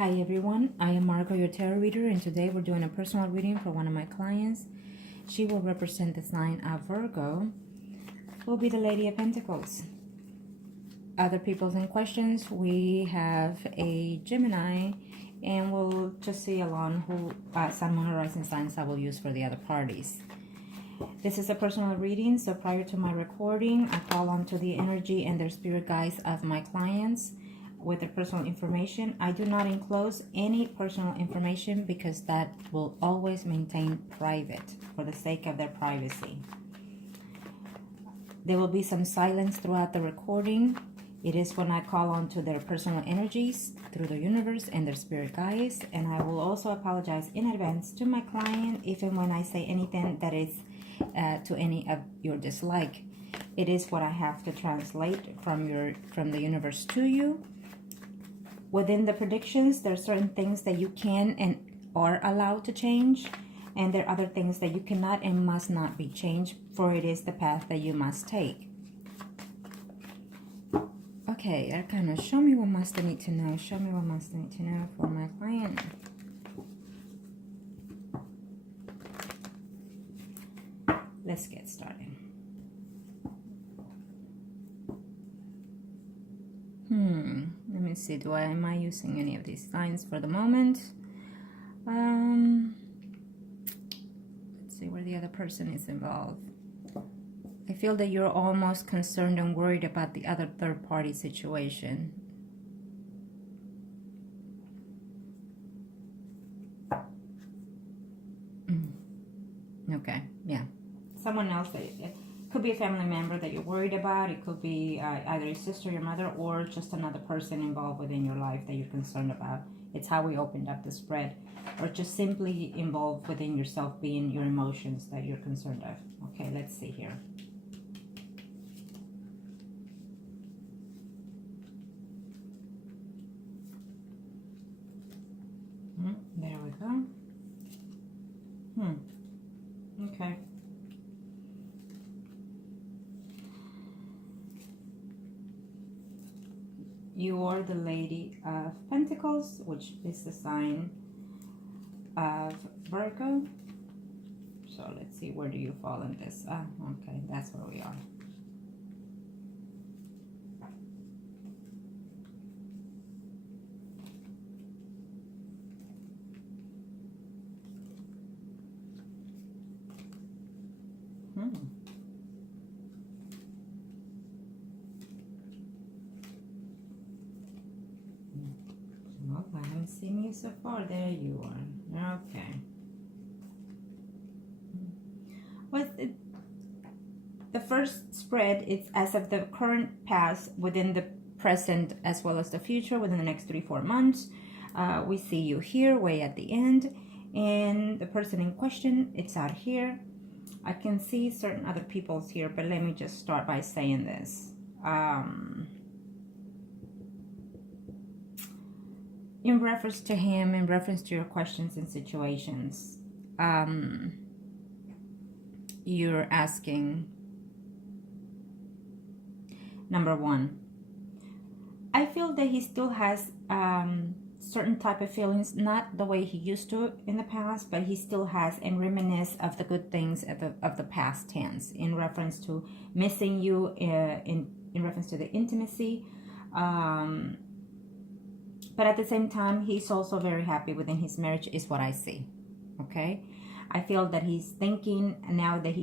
Hi everyone, I am Margo, your tarot reader, and today we're doing a personal reading for one of my clients. She will represent the sign of Virgo, will be the Lady of Pentacles. Other people's in questions, we have a Gemini, and we'll just see along who Sun, Moon, or Rising signs I will use for the other parties. This is a personal reading, so prior to my recording, I call on to the energy and their spirit guides of my clients with their personal information. I do not enclose any personal information because that will always maintain private for the sake of their privacy. There will be some silence throughout the recording. It is when I call on to their personal energies through the universe and their spirit guides. And I will also apologize in advance to my client if and when I say anything that is to any of your dislike. It is what I have to translate from the universe to you. Within the predictions, there are certain things that you can and are allowed to change, and there are other things that you cannot and must not be changed, for it is the path that you must take. Okay, Arcana, show me what must I need to know. Show me what must I need to know for my client. Let's get started. Let me see, am I using any of these signs for the moment? Let's see where the other person is involved. I feel that you're almost concerned and worried about the other third-party situation. Okay, yeah. Someone else that... could be a family member that you're worried about. It could be either your sister, your mother, or just another person involved within your life that you're concerned about. It's how we opened up the spread. Or just simply involved within yourself, being your emotions that you're concerned of. Okay, let's see here. There we go. Okay. You are the Lady of Pentacles, which is the sign of Virgo. So let's see, where do you fall in this? Okay, that's where we are. I haven't seen you so far. There you are. Okay. Well, the first spread, it's as of the current past, within the present, as well as the future, within the next 3-4 months. We see you here, way at the end. And the person in question, it's out here. I can see certain other people's here, but let me just start by saying this. In reference to him, in reference to your questions and situations, you're asking, number one, I feel that he still has certain type of feelings, not the way he used to in the past, but he still has, and reminisce of the good things of the past tense, in reference to missing you, in reference to the intimacy. But at the same time, he's also very happy within his marriage, is what I see. Okay, I feel that he's thinking now that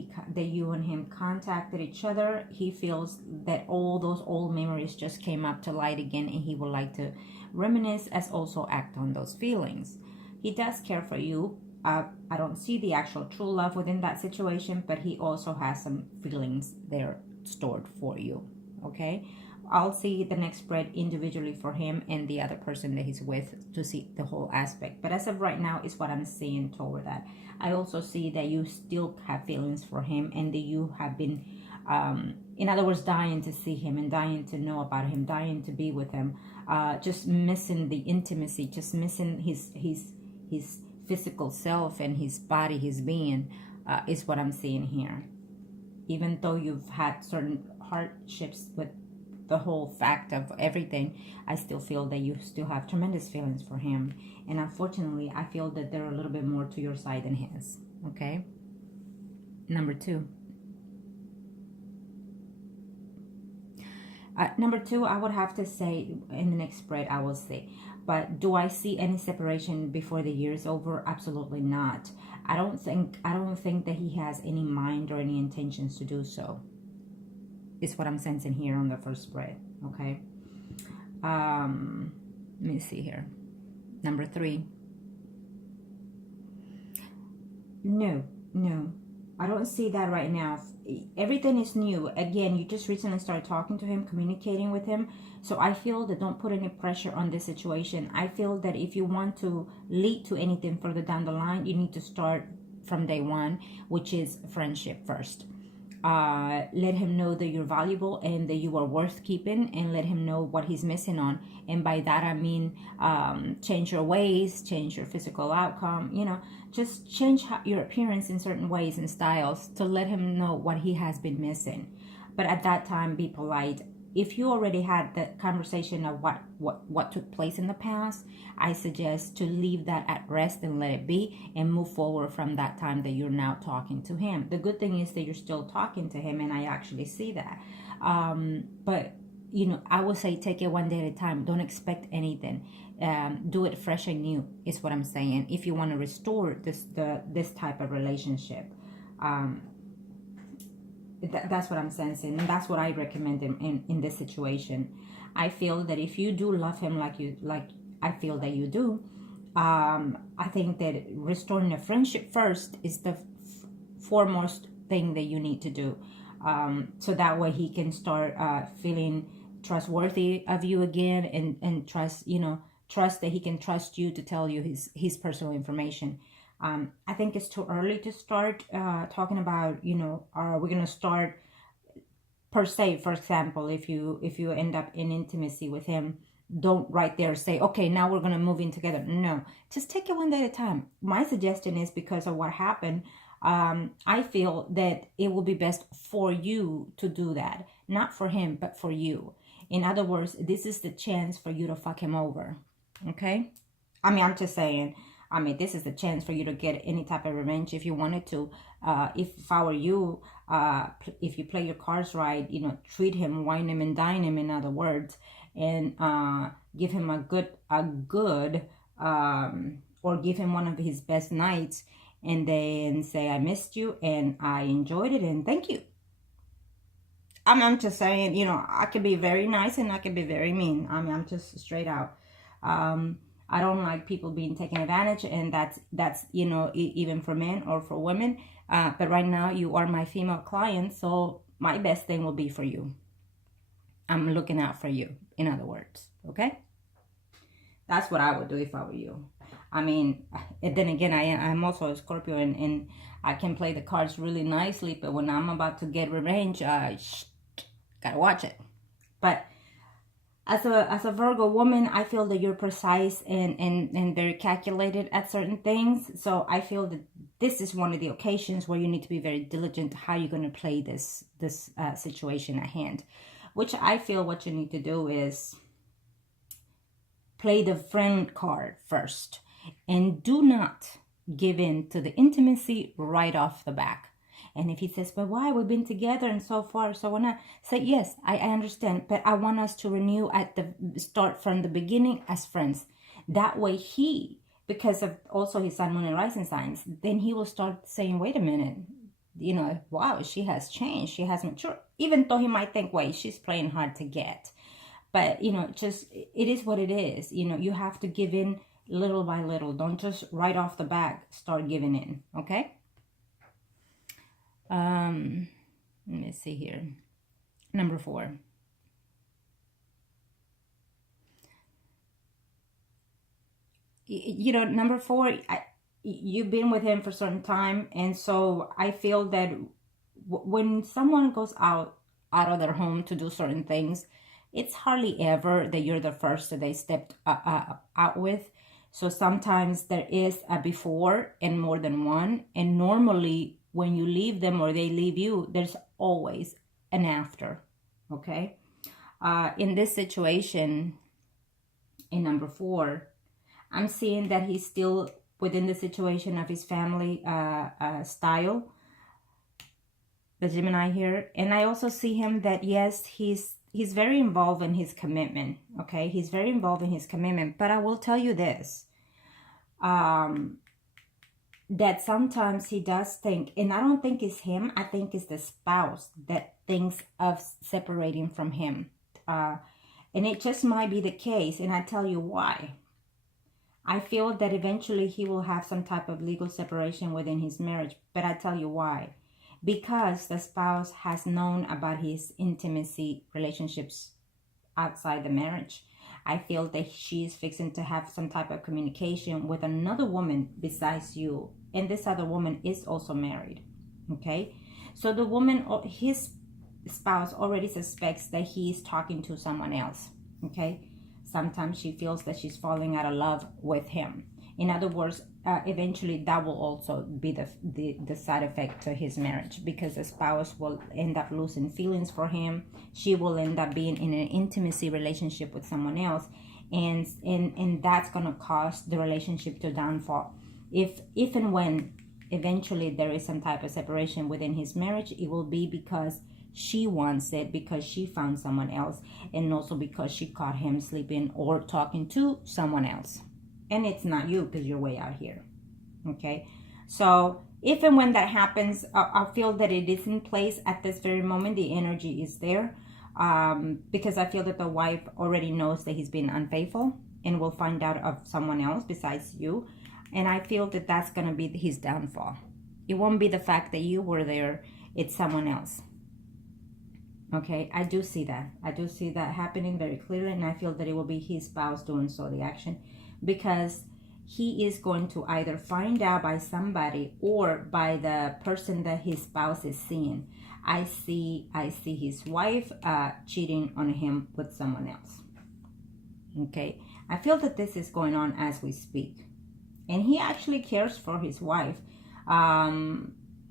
you and him contacted each other. He feels that all those old memories just came up to light again, and he would like to reminisce as also act on those feelings. He does care for you. I don't see the actual true love within that situation, but he also has some feelings there stored for you. Okay. I'll see the next spread individually for him and the other person that he's with to see the whole aspect. But as of right now is what I'm seeing toward that. I also see that you still have feelings for him, and that you have been, in other words, dying to see him and dying to know about him, dying to be with him, just missing the intimacy, just missing his physical self and his body, his being, is what I'm seeing here. Even though you've had certain hardships with the whole fact of everything, I still feel that you still have tremendous feelings for him. And unfortunately, I feel that they're a little bit more to your side than his. Okay? Number two. Number two, I would have to say, in the next spread, I will say. But do I see any separation before the year is over? Absolutely not. I don't think that he has any mind or any intentions to do so. Is what I'm sensing here on the first spread. Okay. Let me see here. Number three. No. I don't see that right now. Everything is new. Again, you just recently started talking to him, communicating with him. So I feel that don't put any pressure on this situation. I feel that if you want to lead to anything further down the line, you need to start from day one, which is friendship first. Let him know that you're valuable and that you are worth keeping, and let him know what he's missing on. And by that I mean change your ways, change your physical outcome, you know, just change your appearance in certain ways and styles to let him know what he has been missing. But at that time, be polite. If you already had the conversation of what took place in the past, I suggest to leave that at rest and let it be and move forward from that time that you're now talking to him. The good thing is that you're still talking to him, and I actually see that. But, you know, I would say take it one day at a time. Don't expect anything. Do it fresh and new is what I'm saying. If you want to restore this type of relationship. That's what I'm sensing, and that's what I recommend in this situation. I feel that if you do love him like I feel that you do, I think that restoring a friendship first is the foremost thing that you need to do, so that way he can start feeling trustworthy of you again, and trust that he can trust you to tell you his personal information. I think it's too early to start talking about, you know, are we going to start per se. For example, if you end up in intimacy with him, don't right there say, okay, now we're going to move in together. No, just take it one day at a time. My suggestion is, because of what happened, I feel that it will be best for you to do that. Not for him, but for you. In other words, this is the chance for you to fuck him over. Okay? I mean, I'm just saying. I mean, this is the chance for you to get any type of revenge if you wanted to. If I were you, if you play your cards right, you know, treat him, wine him, and dine him, in other words, and give him a good, or give him one of his best nights, and then say, I missed you, and I enjoyed it, and thank you. I'm just saying, you know, I could be very nice, and I could be very mean. I mean, I'm just straight out. I don't like people being taken advantage, and that's you know, even for men or for women. But right now, you are my female client, so my best thing will be for you. I'm looking out for you, in other words, okay? That's what I would do if I were you. I mean, and then again, I'm also a Scorpio, and I can play the cards really nicely, but when I'm about to get revenge, gotta watch it. But as a Virgo woman, I feel that you're precise and very calculated at certain things. So I feel that this is one of the occasions where you need to be very diligent how you're going to play this situation at hand. Which I feel what you need to do is play the friend card first. And do not give in to the intimacy right off the back. And if he says, but why? We've been together and so far. So when I say, yes, I understand. But I want us to renew at the start from the beginning as friends. That way he, because of also his sun, moon, and rising signs, then he will start saying, wait a minute. You know, wow, she has changed. She has matured. Even though he might think, wait, she's playing hard to get. But, you know, just, it is what it is. You know, you have to give in little by little. Don't just right off the bat start giving in. Okay? Let me see here. Number 4. You know, number 4, you've been with him for a certain time, and so I feel that when someone goes out of their home to do certain things, it's hardly ever that you're the first that they stepped out with. So sometimes there is a before and more than one, and normally when you leave them or they leave you, there's always an after, okay? In this situation, in number 4, I'm seeing that he's still within the situation of his family style, the Gemini here. And I also see him that, yes, he's very involved in his commitment, okay? He's very involved in his commitment. But I will tell you this, that sometimes he does think, and I don't think it's him, I think it's the spouse that thinks of separating from him. And it just might be the case, and I tell you why. I feel that eventually he will have some type of legal separation within his marriage, but I tell you why. Because the spouse has known about his intimacy relationships outside the marriage. I feel that she is fixing to have some type of communication with another woman besides you. And this other woman is also married. Okay? So the woman, his spouse already suspects that he is talking to someone else. Okay? Sometimes she feels that she's falling out of love with him. In other words, eventually that will also be the side effect to his marriage, because the spouse will end up losing feelings for him. She will end up being in an intimacy relationship with someone else, and that's going to cause the relationship to downfall. If and when eventually there is some type of separation within his marriage, it will be because she wants it, because she found someone else, and also because she caught him sleeping or talking to someone else. And it's not you, because you're way out here. Okay? So if and when that happens, I feel that it is in place at this very moment. The energy is there. Because I feel that the wife already knows that he's been unfaithful and will find out of someone else besides you. And I feel that that's going to be his downfall. It won't be the fact that you were there. It's someone else. Okay, I do see that. I do see that happening very clearly, and I feel that it will be his spouse doing so, the action, because he is going to either find out by somebody or by the person that his spouse is seeing. I see his wife cheating on him with someone else. Okay, I feel that this is going on as we speak, and he actually cares for his wife.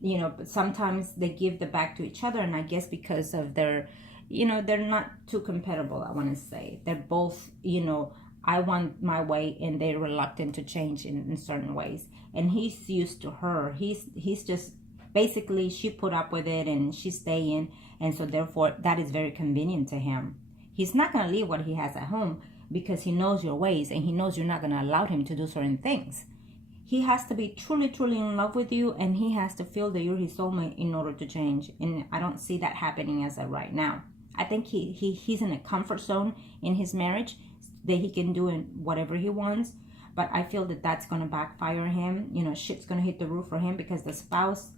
You know, but sometimes they give the back to each other, and I guess because of their, you know, they're not too compatible, I want to say. They're both, you know, I want my way, and they're reluctant to change in certain ways. And he's used to her. He's just, basically, she put up with it, and she's staying, and so therefore, that is very convenient to him. He's not going to leave what he has at home, because he knows your ways, and he knows you're not going to allow him to do certain things. He has to be truly, truly in love with you, and he has to feel that you're his soulmate in order to change. And I don't see that happening as of right now. I think he's in a comfort zone in his marriage that he can do whatever he wants. But I feel that that's going to backfire him. You know, shit's going to hit the roof for him, because his spouse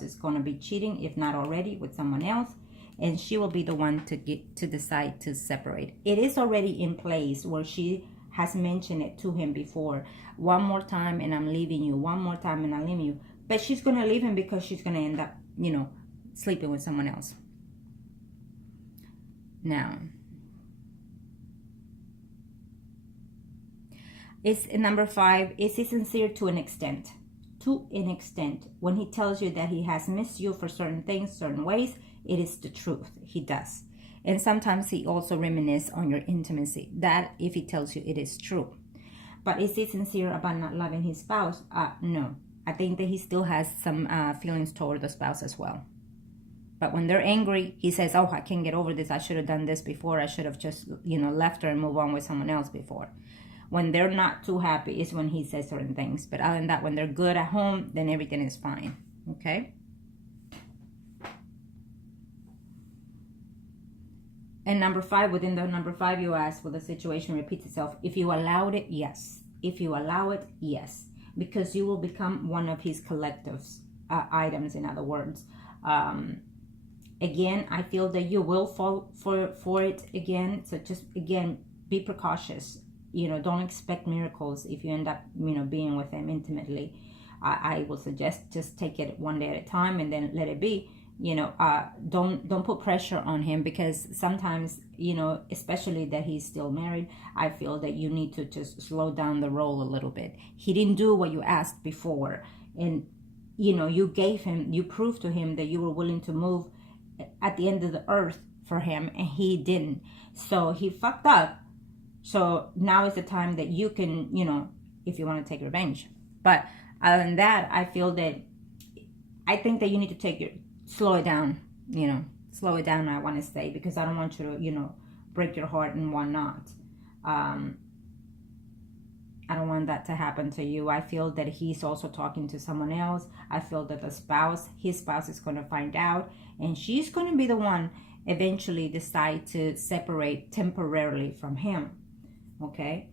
is going to be cheating, if not already, with someone else. And she will be the one to decide to separate. It is already in place where she has mentioned it to him before. One more time and I'm leaving you. One more time and I'm leaving you. But she's going to leave him because she's going to end up, you know, sleeping with someone else. Now, it's number 5. Is he sincere to an extent? To an extent. When he tells you that he has missed you for certain things, certain ways, it is the truth. He does. And sometimes he also reminisces on your intimacy. That, if he tells you, it is true. But is he sincere about not loving his spouse? No. I think that he still has some feelings toward the spouse as well. But when they're angry, he says, oh, I can't get over this. I should have done this before. I should have just, you know, left her and moved on with someone else before. When they're not too happy is when he says certain things. But other than that, when they're good at home, then everything is fine. Okay? And number 5, within the number 5, you ask, will the situation repeat itself? If you allowed it, yes. If you allow it, yes. Because you will become one of his collective items, in other words. Again, I feel that you will fall for it again. So just, again, be precautious. You know, don't expect miracles if you end up, you know, being with him intimately. I will suggest just take it one day at a time and then let it be. You know, don't put pressure on him, because sometimes, you know, especially that he's still married, I feel that you need to just slow down the roll a little bit. He didn't do what you asked before, and, you know, you proved to him that you were willing to move at the end of the earth for him and he didn't. So he fucked up. So now is the time that you can, you know, if you want to take revenge. But other than that, I think that you need to slow it down, you know, slow it down, I want to say, because I don't want you to, you know, break your heart and whatnot. I don't want that to happen to you. I feel that he's also talking to someone else. I feel that his spouse is going to find out, and she's going to be the one eventually decide to separate temporarily from him. Okay?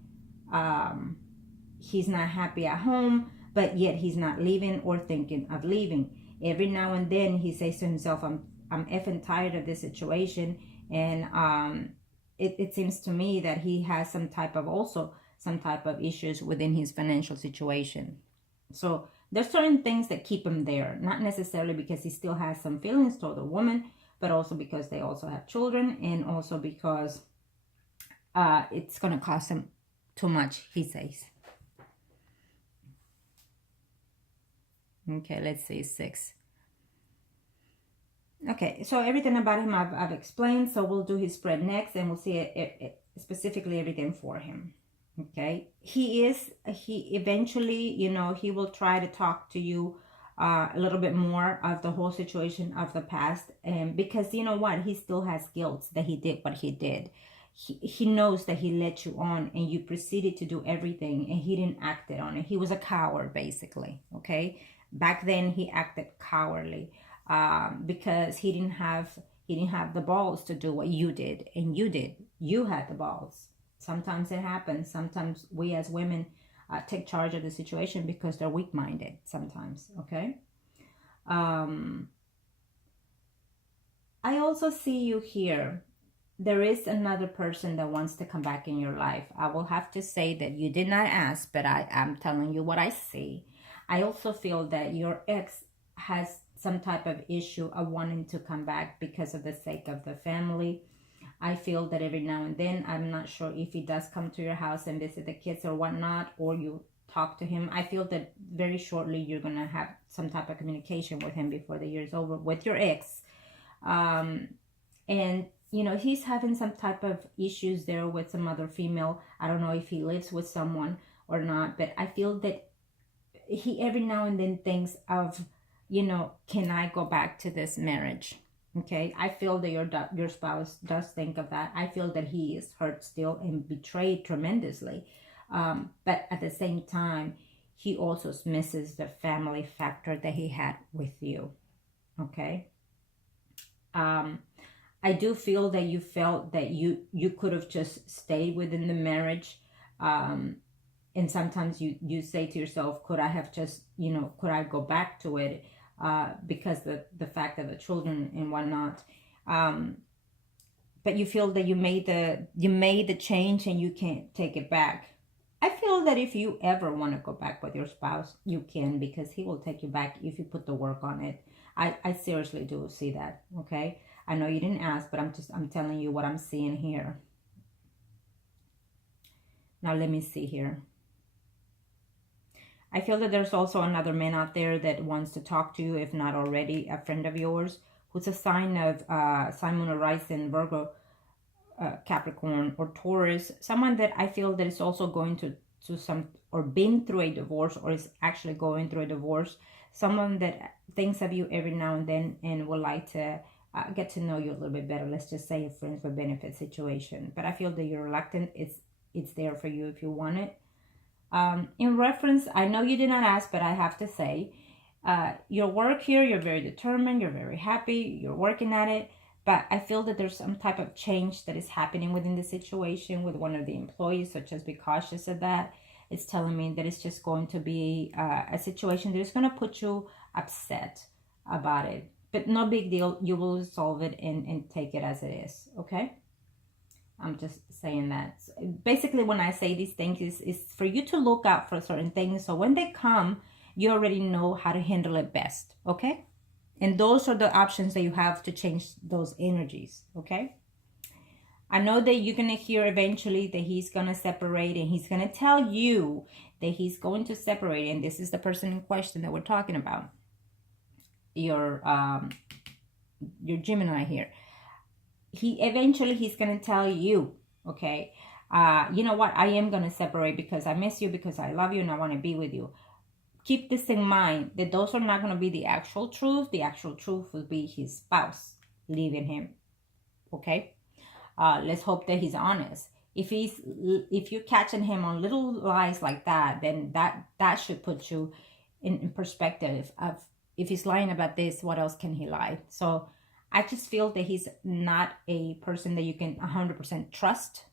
He's not happy at home, but yet he's not leaving or thinking of leaving. Every now and then he says to himself, I'm effing tired of this situation. And it seems to me that he has some type of issues within his financial situation. So there's certain things that keep him there, not necessarily because he still has some feelings toward the woman, but also because they also have children, and also because it's going to cost him too much, he says. Okay, let's see, 6. Okay, so everything about him I've explained, so we'll do his spread next, and we'll see specifically everything for him. Okay, he eventually, you know, he will try to talk to you a little bit more of the whole situation of the past, and because you know what, he still has guilt that he did what he did. He knows that he let you on and you proceeded to do everything and he didn't act on it. He was a coward, basically. Okay, back then he acted cowardly because he didn't have the balls to do what you did, and you had the balls. Sometimes it happens. Sometimes we as women take charge of the situation because they're weak-minded sometimes, okay? I also see you here. There is another person that wants to come back in your life. I will have to say that you did not ask, but I am telling you what I see. I also feel that your ex has some type of issue of wanting to come back because of the sake of the family. I feel that every now and then, I'm not sure if he does come to your house and visit the kids or whatnot, or you talk to him. I feel that very shortly you're going to have some type of communication with him before the year is over with your ex. And, you know, he's having some type of issues there with some other female. I don't know if he lives with someone or not, but I feel that he every now and then thinks of, you know, can I go back to this marriage? Okay, I feel that your spouse does think of that. I feel that he is hurt still and betrayed tremendously. But at the same time, he also misses the family factor that he had with you. Okay. I do feel that you felt that you could have just stayed within the marriage. And sometimes you say to yourself, could I have just, you know, could I go back to it? Because the fact of the children and whatnot, but you feel that you made the change and you can't take it back. I feel that if you ever want to go back with your spouse, you can, because he will take you back if you put the work on it. I seriously do see that. Okay, I know you didn't ask, but I'm telling you what I'm seeing here. Now let me see here. I feel that there's also another man out there that wants to talk to you, if not already a friend of yours, who's a sign of Sun, Moon, or Rising, Virgo, Capricorn, or Taurus. Someone that I feel that is also going to some, or been through a divorce, or is actually going through a divorce. Someone that thinks of you every now and then and would like to get to know you a little bit better. Let's just say a friends with benefit situation. But I feel that you're reluctant. It's there for you if you want it. In reference, I know you did not ask, but I have to say, your work here, you're very determined, you're very happy, you're working at it, but I feel that there's some type of change that is happening within the situation with one of the employees, so just be cautious of that. It's telling me that it's just going to be a situation that is going to put you upset about it, but no big deal. You will solve it and take it as it is, okay? I'm just saying that. So basically, when I say these things, is for you to look out for certain things. So when they come, you already know how to handle it best, okay? And those are the options that you have to change those energies, okay? I know that you're going to hear eventually that he's going to separate, and he's going to tell you that he's going to separate. And this is the person in question that we're talking about. Your Gemini here. he's going to tell you, okay, you know what, I am going to separate because I miss you, because I love you and I want to be with you. Keep this in mind, that those are not going to be the actual truth. The actual truth will be his spouse leaving him, okay? Let's hope that he's honest. If you're catching him on little lies like that, then that should put you in perspective of, if he's lying about this, what else can he lie? So I just feel that he's not a person that you can 100% trust.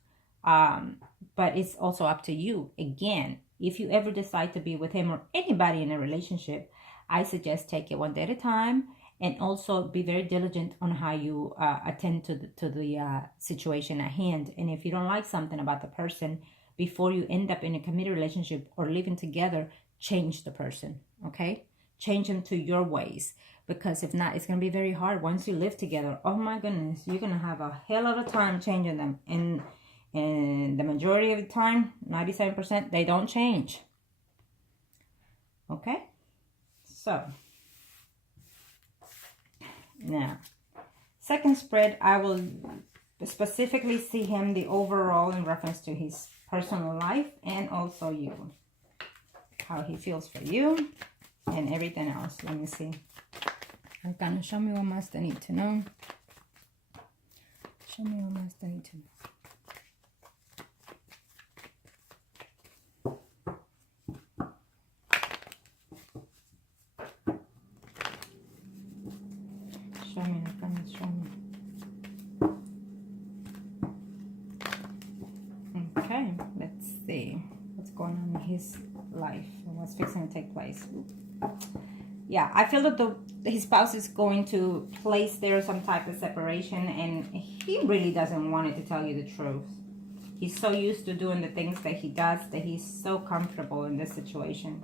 But it's also up to you. Again, if you ever decide to be with him or anybody in a relationship, I suggest take it one day at a time, and also be very diligent on how you attend to the situation at hand. And if you don't like something about the person, before you end up in a committed relationship or living together, change the person, okay? Change them to your ways, because if not, it's going to be very hard once you live together. Oh my goodness, you're going to have a hell of a time changing them. And the majority of the time, 97%, they don't change. Okay? So, now, second spread, I will specifically see him, the overall, in reference to his personal life and also you. How he feels for you and everything else. Let me see. Arcana, show me what must I need to know. Show me what must I need to know. Show me, Arcana, show me. Okay, let's see what's going on in his life and what's fixing to take place. Yeah, I feel that his spouse is going to place there some type of separation, and he really doesn't want it to tell you the truth. He's so used to doing the things that he does that he's so comfortable in this situation.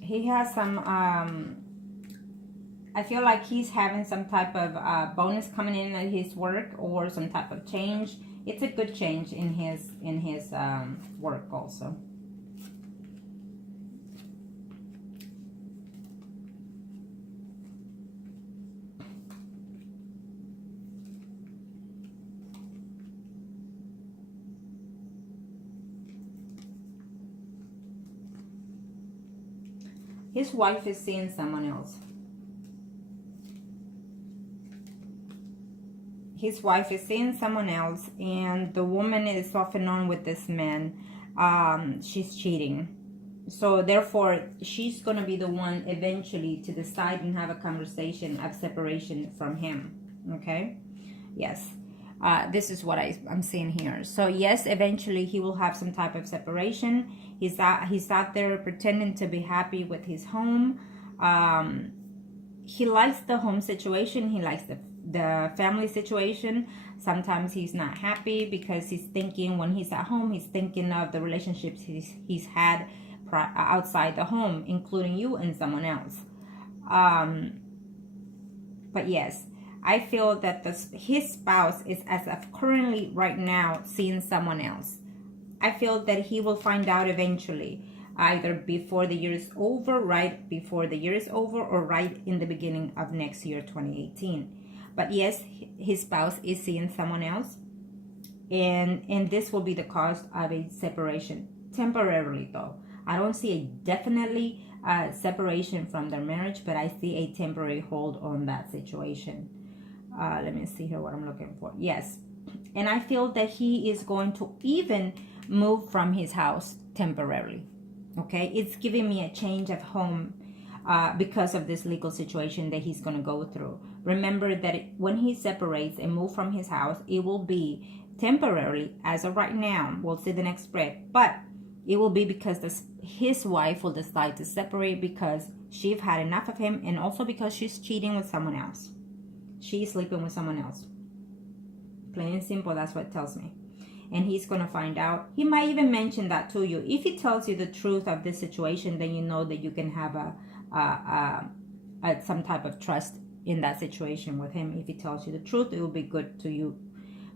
He has some, I feel like he's having some type of bonus coming in at his work, or some type of change. It's a good change in his work also. His wife is seeing someone else. His wife is seeing someone else, and the woman is off and on with this man. She's cheating. So therefore, she's going to be the one eventually to decide and have a conversation of separation from him. Okay? Yes. This is what I'm seeing here. So yes, eventually he will have some type of separation. He's out there pretending to be happy with his home. He likes the home situation. He likes the family situation. Sometimes he's not happy because he's thinking, when he's at home, he's thinking of the relationships he's had outside the home, including you and someone else. But yes, I feel that his spouse is, as of currently right now, seeing someone else. I feel that he will find out eventually, either before the year is over, right before the year is over, or right in the beginning of next year, 2018. But yes, his spouse is seeing someone else, and this will be the cause of a separation, temporarily though. I don't see a definitely separation from their marriage, but I see a temporary hold on that situation. Let me see here what I'm looking for. Yes, and I feel that he is going to even move from his house temporarily. Okay, it's giving me a change of home because of this legal situation that he's going to go through. Remember that when he separates and moves from his house, it will be temporarily. As of right now, we'll see the next spread, but it will be because his wife will decide to separate because she's had enough of him, and also because she's cheating with someone else. She's sleeping with someone else. Plain and simple, that's what it tells me. And he's going to find out. He might even mention that to you. If he tells you the truth of this situation, then you know that you can have some type of trust in that situation with him. If he tells you the truth, it will be good to you.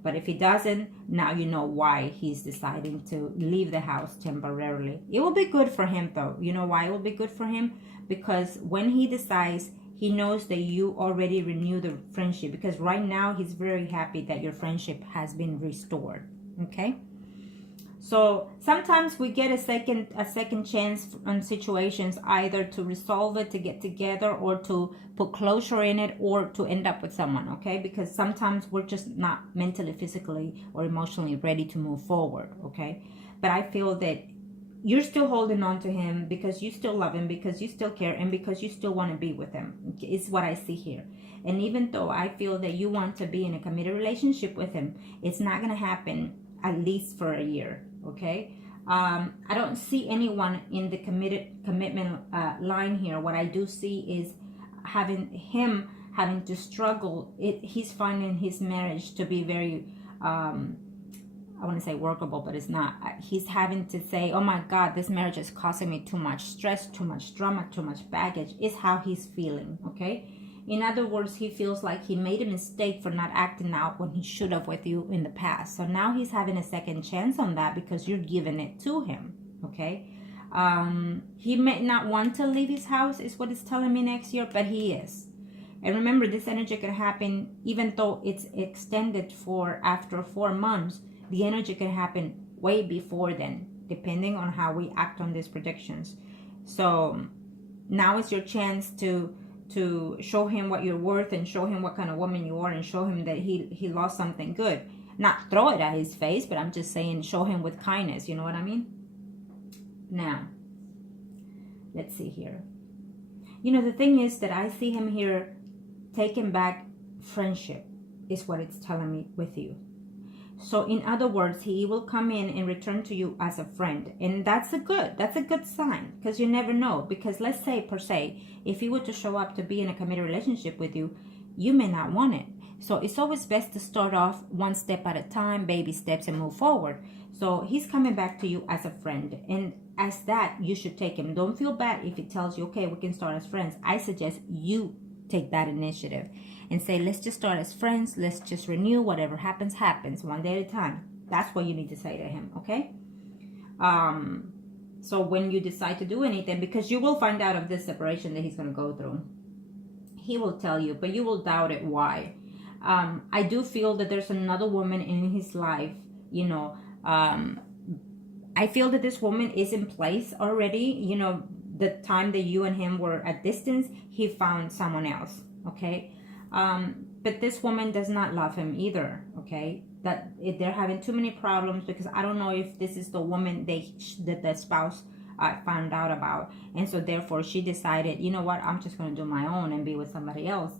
But if he doesn't, now you know why he's deciding to leave the house temporarily. It will be good for him, though. You know why it will be good for him? Because when he decides, he knows that you already renewed the friendship. Because right now, he's very happy that your friendship has been restored. Okay? So sometimes we get a second chance on situations, either to resolve it, to get together, or to put closure in it, or to end up with someone, okay? Because sometimes we're just not mentally, physically, or emotionally ready to move forward, okay? But I feel that you're still holding on to him because you still love him, because you still care, and because you still want to be with him. It's what I see here. And even though I feel that you want to be in a committed relationship with him, it's not going to happen at least for a year. Okay, I don't see anyone in the commitment line here. What I do see is having to struggle. He's finding his marriage to be very, I want to say workable, but it's not. He's having to say, oh my God, this marriage is causing me too much stress, too much drama, too much baggage, is how he's feeling, okay? In other words, he feels like he made a mistake for not acting out when he should have with you in the past. So now he's having a second chance on that because you're giving it to him, okay? He may not want to leave his house, is what it's telling me next year, but he is. And remember, this energy could happen, even though it's extended for after 4 months, the energy can happen way before then, depending on how we act on these predictions. So now is your chance to show him what you're worth, and show him what kind of woman you are, and show him that he lost something good. Not throw it at his face, but I'm just saying show him with kindness. You know what I mean? Now, let's see here. You know, the thing is that I see him here taking back friendship, is what it's telling me with you. So in other words, he will come in and return to you as a friend. And that's a good sign, because you never know. Because let's say, per se, if he were to show up to be in a committed relationship with you, you may not want it. So it's always best to start off one step at a time, baby steps, and move forward. So he's coming back to you as a friend. And as that, you should take him. Don't feel bad if he tells you, okay, we can start as friends. I suggest you take that initiative and say, let's just start as friends. Let's just renew. Whatever happens, happens, one day at a time. That's what you need to say to him, okay? So when you decide to do anything, because you will find out of this separation that he's going to go through, he will tell you, but you will doubt it. Why? I do feel that there's another woman in his life, you know. I feel that this woman is in place already. You know, the time that you and him were at distance, he found someone else, okay? But this woman does not love him either, okay? That they're having too many problems, because I don't know if this is the woman that the spouse found out about. And so therefore she decided, you know what, I'm just going to do my own and be with somebody else.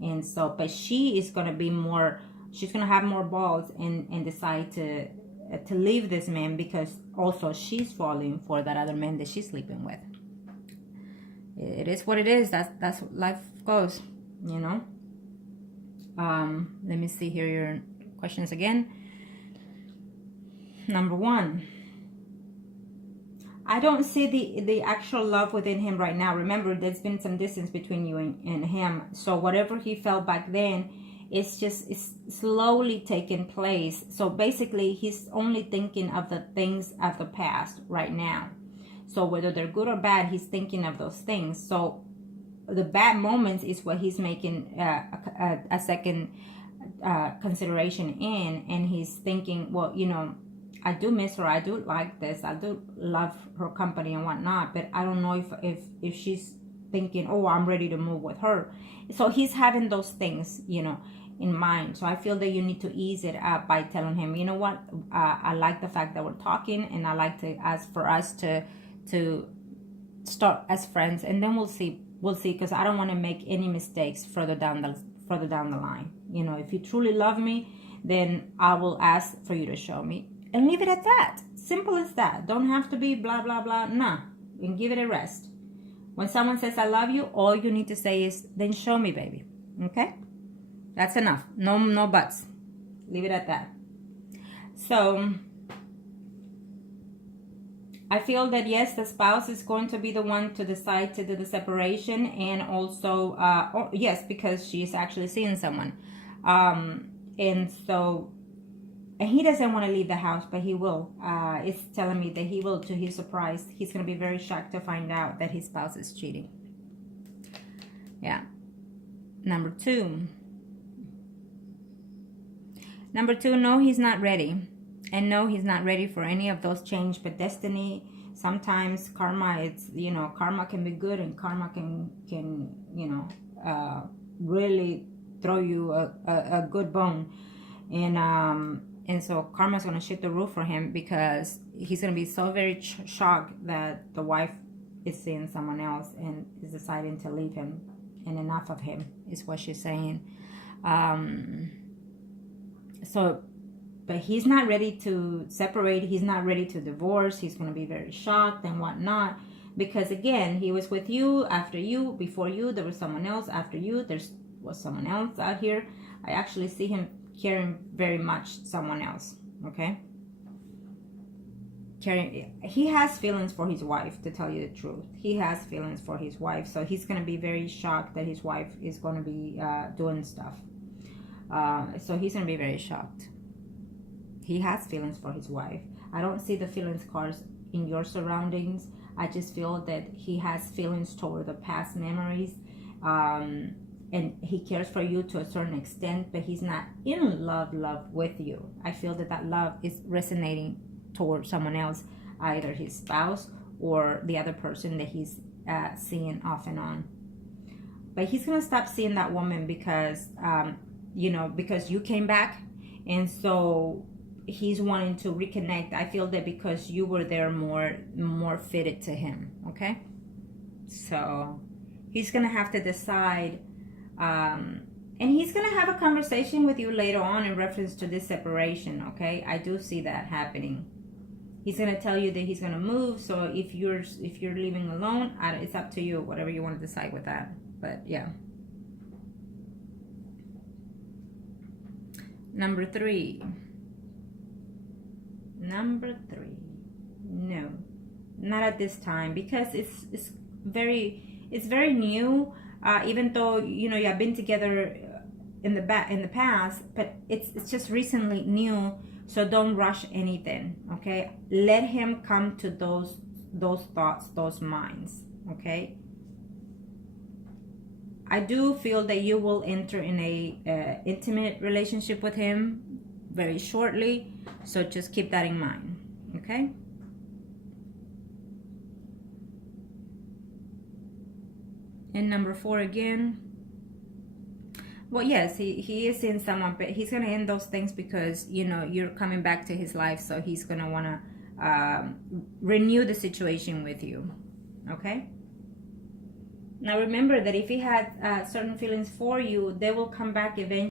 And so, but she is going to be more, she's going to have more balls and decide to leave this man, because also she's falling for that other man that she's sleeping with. It is what it is. That's what life goes, you know. Let me see here your questions again. Number 1, I don't see the actual love within him right now. Remember, there's been some distance between you and him. So whatever he felt back then, it's slowly taking place. So basically, he's only thinking of the things of the past right now. So whether they're good or bad, he's thinking of those things. So the bad moments is what he's making a second consideration in, and he's thinking, well, you know, I do miss her, I do like this, I do love her company and whatnot, but I don't know if she's thinking, oh, I'm ready to move with her. So he's having those things, you know, in mind. So I feel that you need to ease it up by telling him, you know what, I like the fact that we're talking, and I like to ask for us to start as friends, and then we'll see, because I don't want to make any mistakes further down the line. You know, if you truly love me, then I will ask for you to show me, and leave it at that. Simple as that. Don't have to be blah blah blah. Nah, and give it a rest. When someone says I love you, all you need to say is, then show me, baby. Okay, that's enough. No buts. Leave it at that. So I feel that yes, the spouse is going to be the one to decide to do the separation, and also, yes, because she is actually seeing someone, and so, and he doesn't want to leave the house, but he will. It's telling me that he will. To his surprise, he's going to be very shocked to find out that his spouse is cheating. Yeah. Number two, no, he's not ready. And no, he's not ready for any of those change. But destiny, sometimes karma, it's, you know, karma can be good, and karma can you know, really throw you a good bone. And so karma's going to shift the roof for him, because he's going to be so very shocked that the wife is seeing someone else and is deciding to leave him. And enough of him is what she's saying. So, but he's not ready to separate. He's not ready to divorce. He's going to be very shocked and whatnot, because again, he was with you, after you, before you, there was someone else, after you, there was someone else out here. I actually see him caring very much someone else. Okay, he has feelings for his wife, to tell you the truth. He has feelings for his wife, so he's going to be very shocked that his wife is going to be doing stuff. So he's going to be very shocked. He has feelings for his wife. I don't see the feelings cards in your surroundings. I just feel that he has feelings toward the past memories, and he cares for you to a certain extent, but he's not in love with you. I feel that love is resonating toward someone else, either his spouse or the other person that he's seeing off and on. But he's gonna stop seeing that woman because you know, because you came back, and so he's wanting to reconnect. I feel that because you were there, more fitted to him. Okay, so he's gonna have to decide, and he's gonna have a conversation with you later on in reference to this separation. Okay, I do see that happening. He's gonna tell you that he's gonna move. So if you're leaving alone, it's up to you. Whatever you want to decide with that. But yeah. Number three. No, not at this time, because it's very new. Even though, you know, you have been together in the past, but it's just recently new. So don't rush anything. Okay, let him come to those thoughts, those minds. Okay, I do feel that you will enter in a intimate relationship with him very shortly. So just keep that in mind. Okay. And number 4 again. Well, yes, he is in someone, but he's going to end those things because, you know, you're coming back to his life. So he's going to want to renew the situation with you. Okay. Now remember that if he had certain feelings for you, they will come back eventually.